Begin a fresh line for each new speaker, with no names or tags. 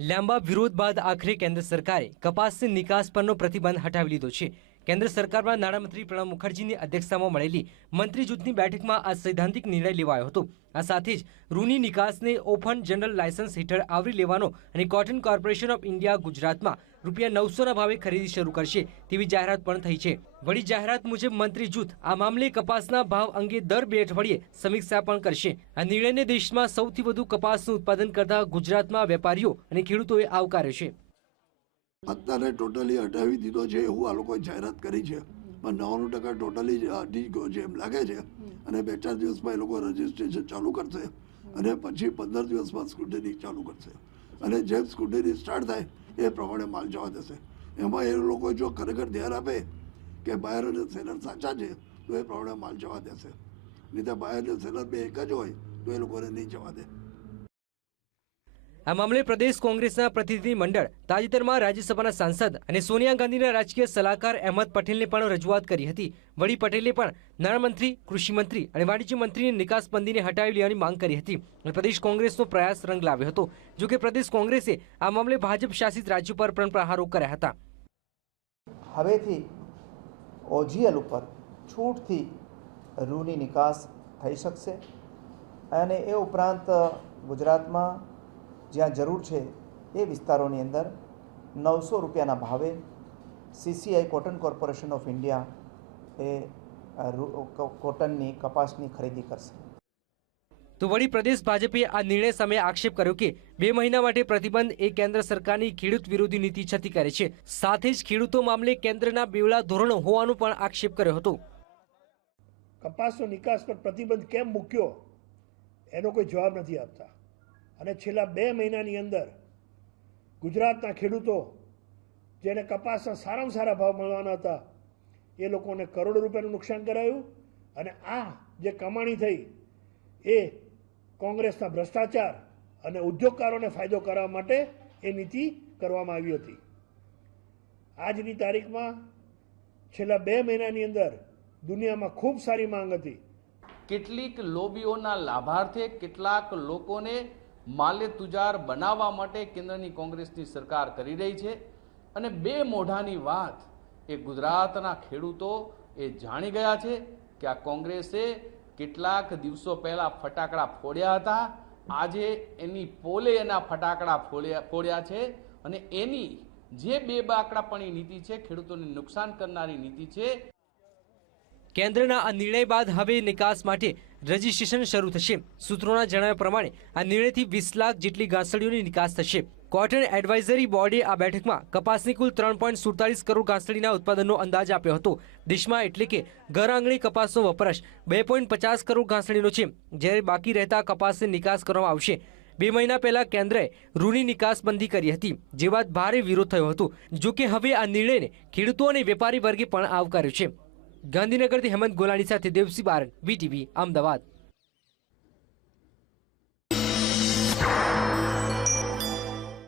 લાંબા વિરોધ બાદ આખરે કેન્દ્ર સરકારે કપાસની નિકાસ પરનો પ્રતિબંધ હટાવી લીધો છે. કેન્દ્ર સરકારમાં નાણામંત્રી પ્રણવ મુખર્જીની અધ્યક્ષતામાં મળેલી મંત્રી જૂથની બેઠકમાં આ સૈદ્ધાંતિક નિર્ણય લેવાયો હતો. આ સાથે જ રૂની નિકાસને ઓપન જનરલ લાયસન્સ હેઠળ આવરી લેવાનો અને કોટન કોર્પોરેશન ઓફ ઇન્ડિયા ગુજરાતમાં રૂપિયા નવસોના ભાવે ખરીદી શરૂ કરશે તેવી જાહેરાત પણ થઈ છે. વળી જાહેરાત મુજબ મંત્રી જૂથ આ મામલે કપાસના ભાવ અંગે દર બે અઠવાડિયે સમીક્ષા પણ કરશે. આ નિર્ણયને દેશમાં સૌથી વધુ કપાસનું ઉત્પાદન કરતા ગુજરાતમાં વેપારીઓ અને ખેડૂતોએ આવકાર્યો છે.
અત્યારે ટોટલી હટાવી દીધો છે એવું આ લોકોએ જાહેરાત કરી છે. પણ નવ્વાણું ટકા ટોટલી હટી ગયો છે એમ લાગે છે. અને બે ચાર દિવસમાં એ લોકો રજીસ્ટ્રેશન ચાલુ કરશે. અને પછી પંદર દિવસમાં સ્કૂટરી ચાલુ કરશે. અને જેમ સ્કૂટરી સ્ટાર્ટ થાય, એ પ્રમાણે માલ જવા દેશે. એમાં એ લોકો જો ખરેખર ધ્યાન આપે કે બાયર અને સેલર સાચા છે, તો એ પ્રમાણે માલ જવા દેશે. નહીં તો બાયર અને સેલર બે એક જ હોય, તો એ લોકોને નહીં જવા દે.
આ મામલે પ્રદેશ કોંગ્રેસના પ્રતિનિધિ મંડળ, તાજેતરમાં રાજ્યસભાના સાંસદ અને સોનિયા ગાંધીના રાજકીય સલાહકાર અહેમદ પટેલને પણ રજૂઆત કરી હતી. વળી પટેલે પણ નાણામંત્રી કૃષિમંત્રી અને વાણિજ્ય મંત્રીની નિકાસબંધીને હટાવી લેવાની માંગ કરી હતી અને પ્રદેશ કોંગ્રેસનો પ્રયાસ રંગ લાવ્યો હતો. જો કે પ્રદેશ કોંગ્રેસે આ મામલે ભાજપ શાસિત રાજ્યો પર પણ પ્રહારો કર્યા હતા.
હવેથી ઓજીએલ ઉપર છૂટથી રૂની નિકાસ થઈ શકશે અને એ ઉપરાંત ગુજરાતમાં જ્યાં જરૂર છે એ વિસ્તારોની અંદર નવસો રૂપિયાના ભાવે CCI cotton corporation of India એ રૂ- કોટનની કપાસની ખરીદી કરશે.
તો વળી પ્રદેશ ભાજપે આ નિર્ણય સામે આક્ષેપ કર્યો કે બે મહિના માટે પ્રતિબંધ એ કેન્દ્ર સરકારની ખેડૂત વિરોધી નીતિ છતી કરે છે. સાથે જ ખેડૂતો મામલે કેન્દ્રના બેવડા ધોરણો હોવાનો પણ આક્ષેપ કર્યો હતો.
કપાસનો નિકાસ પર પ્રતિબંધ કેમ મૂક્યો? એનો કોઈ જવાબ નથી આપતા. અને છેલ્લા બે મહિનાની અંદર ગુજરાતના ખેડૂતો જેને કપાસના સારામાં સારા ભાવ મળવાના હતા, એ લોકોને કરોડો રૂપિયાનું નુકસાન કરાયું અને આ જે કમાણી થઈ એ કોંગ્રેસના ભ્રષ્ટાચાર અને ઉદ્યોગકારોને ફાયદો કરવા માટે એ નીતિ કરવામાં આવી હતી. આજની તારીખમાં છેલ્લા બે મહિનાની અંદર દુનિયામાં ખૂબ સારી માંગ હતી.
કેટલીક લોબીઓના લાભાર્થે કેટલાક લોકોને માલે તુજાર બનાવવા માટે કેન્દ્રની કોંગ્રેસની સરકાર કરી રહી છે અને બે મોઢાની વાત એ ગુજરાતના ખેડૂતો એ જાણી ગયા છે કે આ કોંગ્રેસે કેટલાક દિવસો પહેલા ફટાકડા ફોડ્યા હતા. આજે એની પોલે એના ફટાકડા ફોડ્યા ફોડ્યા છે અને એની જે બે બાકડાપણી નીતિ છે, ખેડૂતોને નુકસાન કરનારી નીતિ છે
કેન્દ્રના આ નિર્ણય બાદ હવે નિકાસ માટે રજીસ્ટ્રેશન શરૂ થશે. સૂત્રોના જણાવ્યા પ્રમાણે, આ નિર્ણયથી વીસ લાખ જેટલી ઘાસડીઓની નિકાસ થશે. કોટન એડવાઇઝરી બોર્ડે આ બેઠકમાં કપાસની કુલ ત્રણ પોઈન્ટ સુડતાલીસ કરોડ ઘાસડીના ઉત્પાદનનો અંદાજ આપ્યો હતો. દેશમાં એટલે કે ઘર આંગણી કપાસનો વપરાશ બે પોઈન્ટ પચાસ કરોડ ઘાસડીનો છે. જ્યારે બાકી રહેતા કપાસની નિકાસ કરવામાં આવશે. બે મહિના પહેલા કેન્દ્રએ રૂની નિકાસબંધી કરી હતી, જે બાદ ભારે વિરોધ થયો હતો. જોકે હવે આ નિર્ણયને ખેડૂતો અને વેપારી વર્ગે પણ આવકાર્યો છે. ગાંધીનગરથી હેમંત ગોલાણી સાથે દેવસી બારન વીટીવી અમદાવાદ.